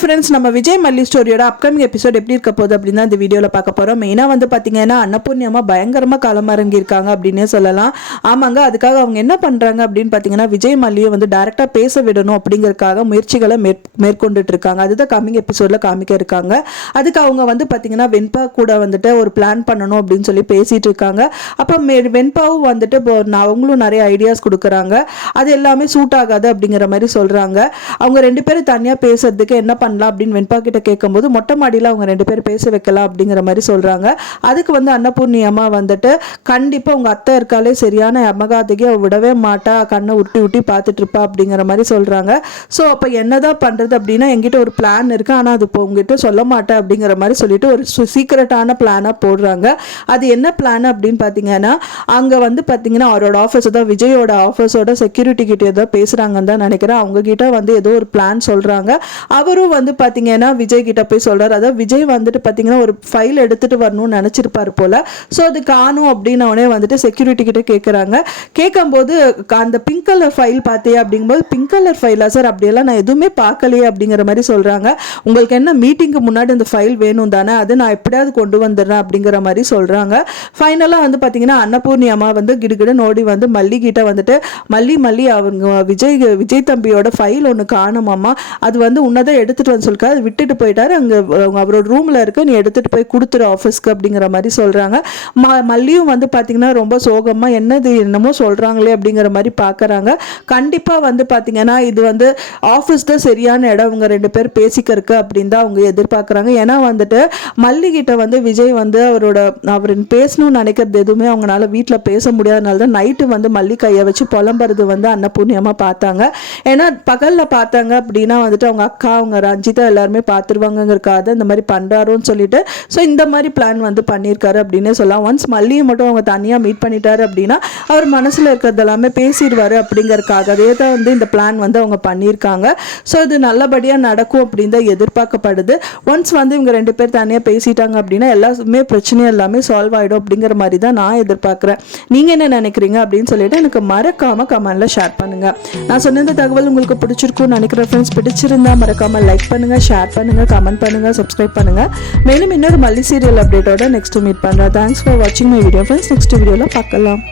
Friends, நம்ம விஜய் மல்லி ஸ்டோரியோட upcoming episode எப்படி இருக்க போகுது அப்படின்னு இந்த வீடியோவில் பார்க்க போகிறோம். மெயினாக வந்து பார்த்தீங்கன்னா அன்னபூர்ணியம்மா பயங்கரமாக களமிறங்கி இருக்காங்க அப்படின்னே சொல்லலாம். ஆமாங்க, அதுக்காக அவங்க என்ன பண்ணுறாங்க அப்படின்னு பார்த்தீங்கன்னா விஜய் மல்லியை வந்து டேரெக்டாக பேச விடணும் அப்படிங்கிறதுக்காக முயற்சிகளை மேற்கொண்டுட்டு இருக்காங்க. அதுதான் கம்மிங் எபிசோடில் காமிக்க இருக்காங்க. அதுக்கு அவங்க வந்து பார்த்தீங்கன்னா வெண்பா கூட வந்துட்டு ஒரு பிளான் பண்ணணும் அப்படின்னு சொல்லி பேசிகிட்டு இருக்காங்க. அப்போ வெண்பாவும் வந்துட்டு அவங்களும் நிறைய ஐடியாஸ் கொடுக்குறாங்க. அது எல்லாமே சூட் ஆகாது அப்படிங்கிற மாதிரி சொல்கிறாங்க. அவங்க ரெண்டு பேரும் தனியாக பேசுறதுக்கு என்ன பண்ணலாம் அப்படின்னு வெண்பா கிட்ட கேட்கும்போது மொட்டை மாடியில் அவங்க ரெண்டு பேரும் பேச வைக்கலாம் அப்படிங்கிற மாதிரி சொல்றாங்க. அதுக்கு வந்து அன்னபூர்ணி அம்மா வந்துட்டு கண்டிப்பா உங்க அத்தை இருக்காலே சரியான அமகாதைக்கு அவ விடவே மாட்டா, கண்ணை உட்டி பார்த்துட்டு இருப்பா அப்படிங்கிற மாதிரி சொல்றாங்க. ஸோ அப்போ என்னதான் பண்றது அப்படின்னா என்கிட்ட ஒரு பிளான் இருக்கு, ஆனால் அது இப்போ உங்ககிட்ட சொல்ல மாட்டேன் அப்படிங்கிற மாதிரி சொல்லிட்டு ஒரு சீக்கிரட்டான பிளானா போடுறாங்க. அது என்ன பிளான் அப்படின்னு பார்த்தீங்கன்னா அங்க வந்து பார்த்தீங்கன்னா அவரோட ஆஃபீஸ் தான் விஜயோட ஆஃபீஸோட செக்யூரிட்டி கிட்ட ஏதோ பேசுறாங்கன்னு தான் நினைக்கிறேன். அவங்க கிட்ட வந்து ஏதோ ஒரு பிளான் சொல்றாங்க. அவரும் வந்து பார்த்தீங்கன்னா விஜய் கிட்ட போய் சொல்றாரு. அதாவது விஜய் வந்துட்டு பார்த்தீங்கன்னா ஒரு ஃபைல் எடுத்துட்டு வரணும்னு நினைச்சிருப்பாரு போல. ஸோ அது காணும் அப்படின்னே வந்துட்டு செக்யூரிட்டி கிட்ட கேட்குறாங்க. கேட்கும்போது அந்த பிங்க் கலர் ஃபைல் பார்த்தியா அப்படிங்கும்போது பிங்க் கலர் ஃபைலா சார், அப்படியெல்லாம் நான் எதுவுமே பார்க்கலையே அப்படிங்கிற மாதிரி சொல்றாங்க. உங்களுக்கு என்ன மீட்டிங்க்கு முன்னாடி அந்த ஃபைல் வேணும் தானே, அது நான் எப்படியாவது கொண்டு வந்துடுறேன் அப்படிங்கிற மாதிரி சொல்றாங்க. ஃபைனலாக வந்து பார்த்தீங்கன்னா அன்னபூர்ணி அம்மா வந்து கிடுகிடுன்னு ஓடி வந்து மல்லி கிட்ட வந்துட்டு மல்லி அவங்க விஜய் தம்பியோட ஃபைல் ஒன்று காணுமாம்மா, அது வந்து உன்னதான் எடுத்துட்டு வந்து சொல்லிருக்காரு, அது விட்டுட்டு போயிட்டாரு, அங்கே அவரோட ரூம்ல இருக்கு, நீ எடுத்துட்டு போய் கொடுத்துரு ஆஃபீஸ்க்கு அப்படிங்கிற மாதிரி சொல்றாங்க. மல்லியும் வந்து பார்த்தீங்கன்னா ரொம்ப சோகமா என்னது என்னமோ சொல்றாங்களே அப்படிங்கிற மாதிரி பார்க்கறாங்க. கண்டிப்பா வந்து பார்த்தீங்கன்னா இது வந்து ஆஃபீஸ் தான் சரியான இடம், அவங்க ரெண்டு பேர் பேசிக்கிறதுக்கு அப்படின்னு தான் அவங்க எதிர்பார்க்குறாங்க. ஏன்னா வந்துட்டு மல்லி கிட்ட வந்து விஜய் வந்து அவர் பேசணும்னு நினைக்கிறது எதுவுமே அவங்களால வீட்டில் பேச முடியாதனால தான் நைட்டு வந்து மல்லி கையை வச்சு புலம்புறது வந்து அன்னபூர்ணியமாக பார்த்தாங்க. ஏன்னா பகலில் பார்த்தாங்க அப்படின்னா வந்துட்டு அவங்க அக்கா அவங்க ரஞ்சிதா எல்லாருமே பார்த்துருவாங்கிறக்காக இந்த மாதிரி பண்ணுறாரோன்னு சொல்லிட்டு ஸோ இந்த மாதிரி பிளான் வந்து பண்ணியிருக்காரு அப்படின்னு சொல்லலாம். ஒன்ஸ் மல்லியை மட்டும் அவங்க தனியாக மீட் பண்ணிட்டாரு அப்படின்னா அவர் மனசில் இருக்கிறது எல்லாமே பேசிடுவார் அப்படிங்கிறதுக்காகவே தான் வந்து இந்த பிளான் வந்து அவங்க பண்ணியிருக்காங்க. ஸோ இது நல்லபடியாக நடக்கும் அப்படின்னு தான் எதிர்பார்க்கப்படுது. ஒன்ஸ் வந்து இவங்க ரெண்டு பேர் தனியாக பேசிட்டாங்க அப்படின்னா எல்லாமே பிரச்சனையும் எல்லாமே சால்வ் ஆகிடும் அப்படிங்கிற மாதிரி தான் நான் எதிர்பார்க்குறேன். நீங்கள் என்ன நினைக்கிறீங்க அப்படின்னு சொல்லிட்டு எனக்கு மறக்காமல் கமெண்ட்டில் ஷேர் பண்ணுங்கள். நான் சொன்ன இந்த தகவல் உங்களுக்கு பிடிச்சிருக்கும்னு நினைக்கிறேன். ஃப்ரெண்ட்ஸ், பிடிச்சிருந்தா மறக்காமல் லைக் பண்ணுங்கள், ஷேர் பண்ணுங்கள், கமெண்ட் பண்ணுங்கள், சப்ஸ்கிரைப் பண்ணுங்கள். மேலும் இன்னொரு மல்லி சீரியல் அப்டேட்டோட நெக்ஸ்ட் மீட் பண்ணுறேன். தேங்க்ஸ் ஃபார் வாட்சிங் மை வீடியோ ஃப்ரெண்ட்ஸ். நெக்ஸ்ட் வீடியோவில் பார்க்கலாம்.